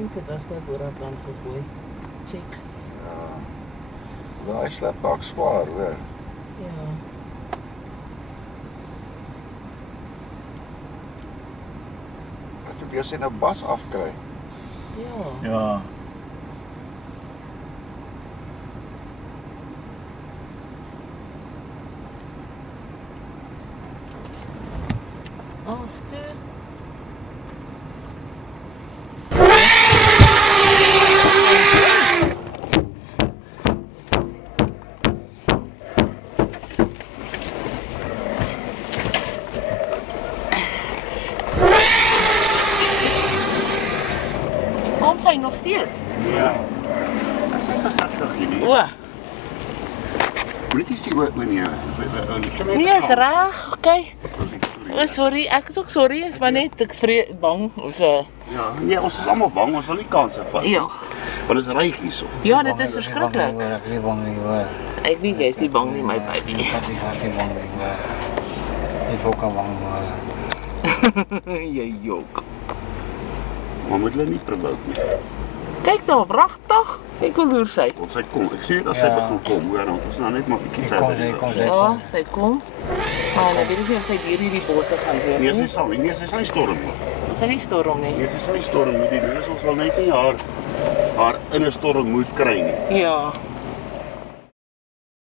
Langs het was nou Boeratland gegooi. Check. Ja. Daai slepbak swaar, hoor. Ja. Ek probeer sy nou bas afkry. Ja. Ja. Ag, toe. Kom sy nog steeds? Ja. Ek sê versigtig hierdie. O, Moet jy sien hoe nee. nee, is reg. Okay. O, sorry, ek is ook sorry, is maar net ek bang of so. Ja, nee, ons is almal bang, ons wil nie kansse vat. Ja. Want dit is ryk hierso. Ja, dit is verskriklik. Ek is bang nie, hoor. Ek weet jy is nie bang nie, my baby. Ek is bang nie, hoor. Ek is ook bang, hoor. Jy jok. Maar moet hulle nie provoke nie. Kyk daar, pragtig. Kyk hoe loer sy. Want sy kom, ek sien net as sy Ja. begin kom, hoor, want ons nou net maar bietjie Kom, verder. kom. Ja, sy kom. Maar ek weet nie of sy hier hierdie bosse gaan doen Nee, sy nie. sal nie, nee, sy sal nie storm nie. Sy nie storm nie. Nee, sy sal nie storm nie, die ding is ons sal net nie haar in 'n storm moet kry nie. Ja.